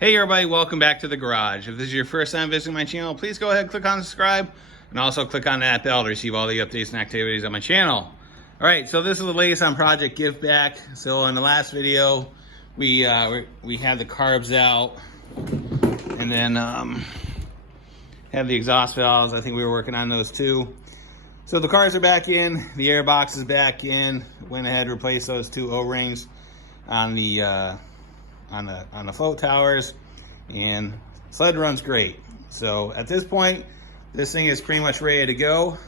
Hey everybody, welcome back to the garage. If this is your first time visiting my channel, please go ahead and click on subscribe and also click on that bell to receive all the updates and activities on my channel. All right, so this is the latest on Project Give Back. So in the last video, we had the carbs out and then had the exhaust valves. I think we were working on those too. So the carbs are back in, the air box is back in. Went ahead and replaced those two O-rings on the float towers, and sled runs great. So at this point, this thing is pretty much ready to go.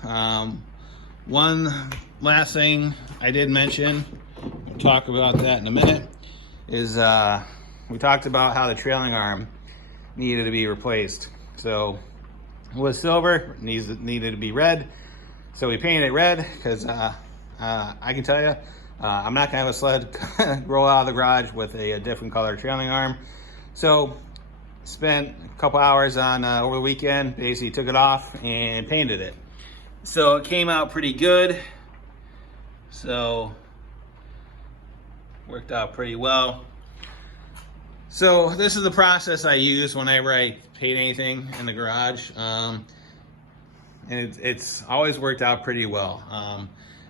One last thing I did mention, we'll talk about that in a minute, is we talked about how the trailing arm needed to be replaced. So it was silver, needed to be red. So we painted it red because I can tell you, I'm not gonna have a sled roll out of the garage with a different color trailing arm. So spent a couple hours on over the weekend, basically took it off and painted it. So it came out pretty good. So worked out pretty well. So this is the process I use whenever I paint anything in the garage. And it's always worked out pretty well.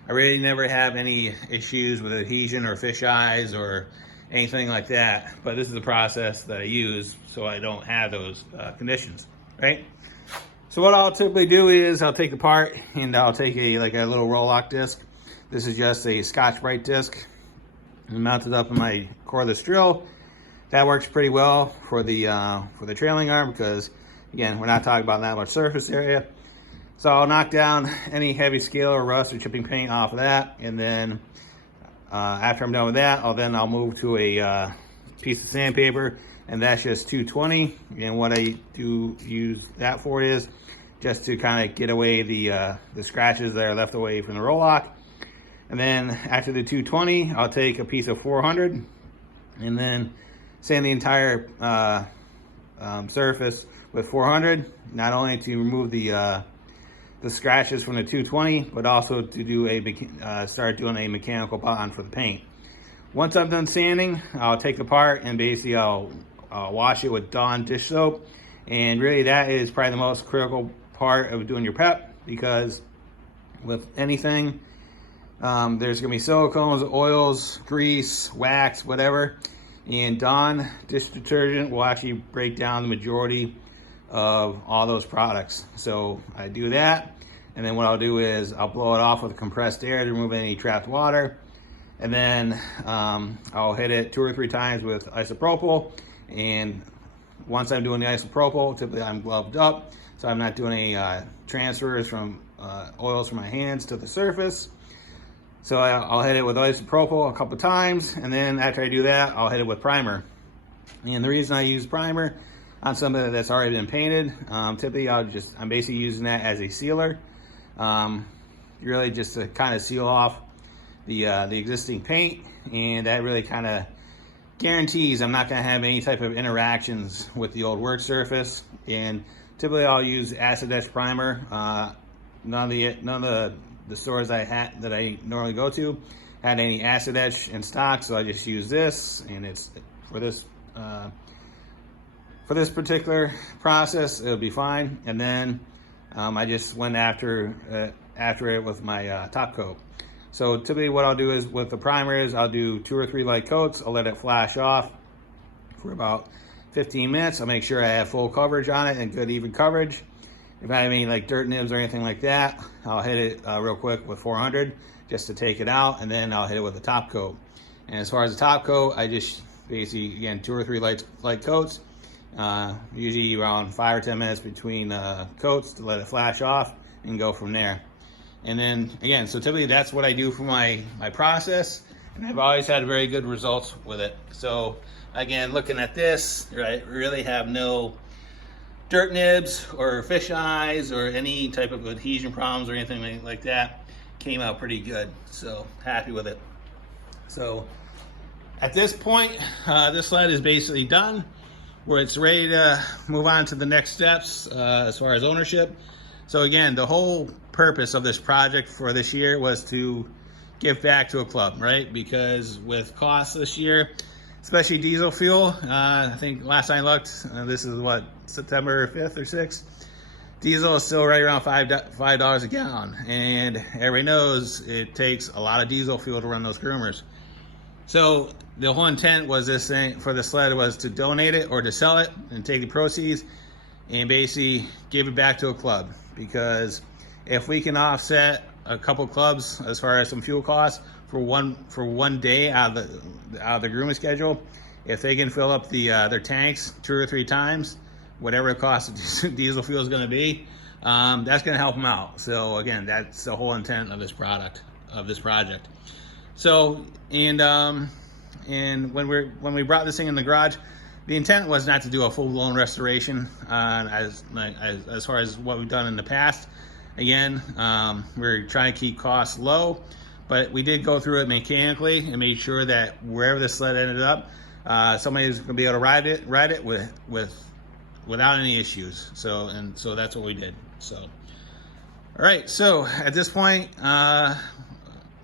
I really never have any issues with adhesion or fish eyes or anything like that, but this is the process that I use so I don't have those conditions, right? So what I'll typically do is I'll take apart and I'll take a little roll lock disc. This is just a Scotch-Brite disc and mount it up in my cordless drill. That works pretty well for the trailing arm because, again, we're not talking about that much surface area. So I'll knock down any heavy scale or rust or chipping paint off of that, and then after I'm done with that, I'll move to a piece of sandpaper, and that's just 220. And what I do use that for is just to kind of get away the scratches that are left away from the roll lock. And then after the 220, I'll take a piece of 400 and then sand the entire surface with 400, not only to remove the scratches from the 220, but also to do start doing a mechanical bond for the paint. Once I'm done sanding, I'll take it apart and basically I'll wash it with Dawn dish soap. And really that is probably the most critical part of doing your prep, because with anything, there's gonna be silicones, oils, grease, wax, whatever. And Dawn dish detergent will actually break down the majority of all those products. So I do that, and then what I'll do is I'll blow it off with compressed air to remove any trapped water, and then I'll hit it 2 or 3 times with isopropyl. And once I'm doing the isopropyl, typically I'm gloved up, so I'm not doing any transfers from oils from my hands to the surface. So I'll hit it with isopropyl a couple times, and then after I do that, I'll hit it with primer. And the reason I use primer on something that's already been painted, typically I'm basically using that as a sealer, really just to kind of seal off the existing paint, and that really kind of guarantees I'm not going to have any type of interactions with the old work surface. And typically I'll use acid etch primer. None of the stores that I normally go to had any acid etch in stock, so I just use this, and it's for this particular process, it'll be fine. And then I just went after it with my top coat. So typically what I'll do is with the primer is I'll do 2 or 3 light coats. I'll let it flash off for about 15 minutes. I'll make sure I have full coverage on it and good even coverage. If I have any dirt nibs or anything like that, I'll hit it real quick with 400 just to take it out, and then I'll hit it with the top coat. And as far as the top coat, I just basically, again, 2 or 3 light coats. Usually around 5 or 10 minutes between coats to let it flash off and go from there. And then again, so typically that's what I do for my process, and I've always had very good results with it. So again, looking at this, right, really have no dirt nibs or fish eyes or any type of adhesion problems or anything like that. Came out pretty good, so happy with it. So at this point, this sled is basically done, where it's ready to move on to the next steps as far as ownership. So again, the whole purpose of this project for this year was to give back to a club, right? Because with costs this year, especially diesel fuel. I think last time I looked, this is what, September 5th or 6th. Diesel is still right around $5 a gallon. And everybody knows it takes a lot of diesel fuel to run those groomers. So the whole intent was this thing for the sled was to donate it or to sell it and take the proceeds and basically give it back to a club. Because if we can offset a couple clubs as far as some fuel costs for one day out of the grooming schedule, if they can fill up their tanks 2 or 3 times, whatever the cost of diesel fuel is going to be, that's going to help them out. So again, that's the whole intent of this project. So and when we brought this thing in the garage, the intent was not to do a full-blown restoration as far as what we've done in the past. Again, we're trying to keep costs low, but we did go through it mechanically and made sure that wherever the sled ended up, somebody's going to be able to ride it without any issues. So that's what we did. So, all right. So at this point, I'm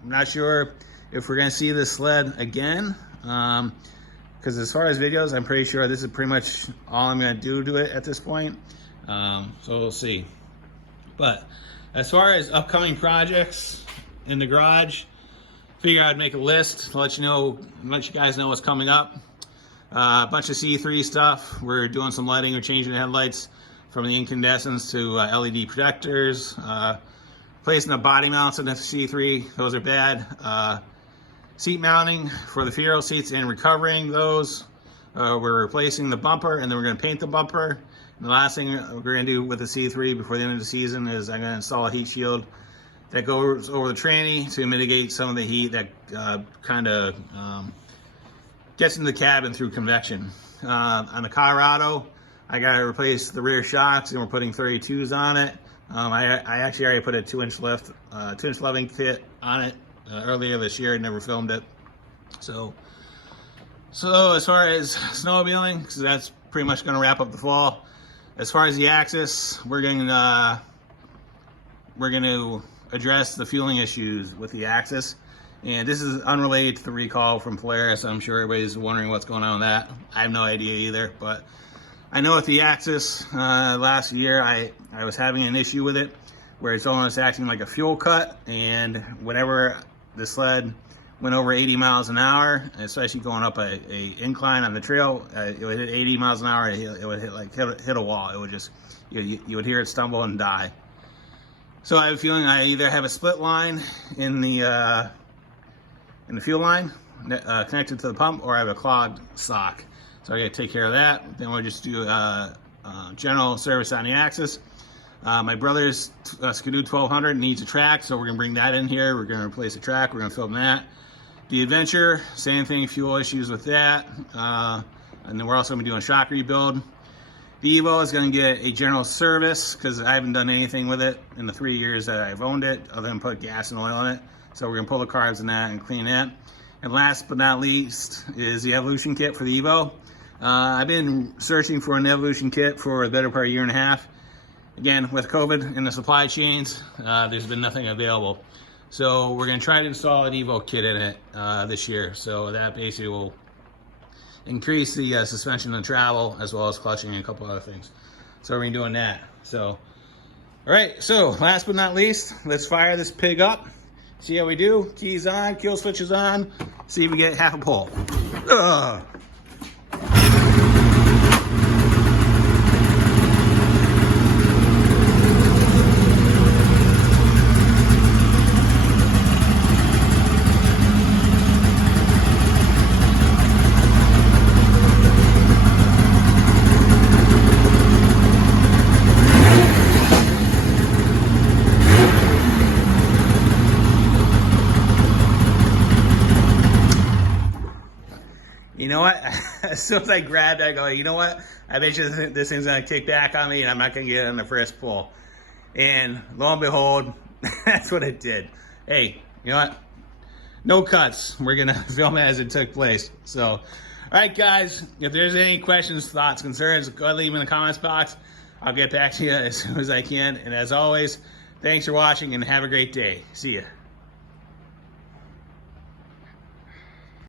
not sure if we're going to see this sled again. Because as far as videos, I'm pretty sure this is pretty much all I'm going to do to it at this point. So we'll see. But as far as upcoming projects in the garage, figure I'd make a list to let you guys know what's coming up. A bunch of C3 stuff. We're doing some lighting. We're changing the headlights from the incandescents to LED projectors. Placing the body mounts in the C3. Those are bad. Seat mounting for the Fiero seats and recovering those. We're replacing the bumper, and then we're going to paint the bumper. And the last thing we're going to do with the C3 before the end of the season is I'm going to install a heat shield that goes over the tranny to mitigate some of the heat that kind of gets into the cabin through convection. On the Colorado, I got to replace the rear shocks, and we're putting 32s on it. I actually already put a 2-inch leving kit on it earlier this year. I never filmed it. So as far as snowmobiling, because that's pretty much going to wrap up the fall. As far as the axis, we're going to address the fueling issues with the axis. And this is unrelated to the recall from Polaris. I'm sure everybody's wondering what's going on with that. I have no idea either, but I know with the axis, last year I was having an issue with it where it's almost acting like a fuel cut, and whenever the sled went over 80 miles an hour, especially going up a incline on the trail, it would hit 80 miles an hour, it would hit a wall. It would just, you would hear it stumble and die. So I have a feeling I either have a split line in the fuel line connected to the pump, or I have a clogged sock. So I gotta take care of that. Then we'll just do general service on the axis. My brother's Skidoo 1200 needs a track, so we're gonna bring that in here. We're gonna replace the track, we're gonna film that. The Adventure, same thing, fuel issues with that. And then we're also gonna be doing shock rebuild. The Evo is gonna get a general service because I haven't done anything with it in the 3 years that I've owned it, other than put gas and oil in it. So we're gonna pull the carbs in that and clean that. And last but not least is the Evolution kit for the Evo. I've been searching for an Evolution kit for the better part of a year and a half. Again, with COVID in the supply chains, there's been nothing available. So we're gonna try to install an Evo kit in it this year. So that basically will increase the suspension and travel, as well as clutching and a couple other things. So we're gonna be doing that. So, all right, so last but not least, let's fire this pig up. See how we do. Keys on, kill switch is on. See if we get half a pull. Ugh. You know what? As soon as I grabbed it, I go, you know what? I bet you this thing's gonna kick back on me and I'm not gonna get it on the first pull. And lo and behold, that's what it did. Hey, you know what? No cuts. We're gonna film it as it took place. So, all right, guys, if there's any questions, thoughts, concerns, go ahead and leave them in the comments box. I'll get back to you as soon as I can. And as always, thanks for watching and have a great day. See ya.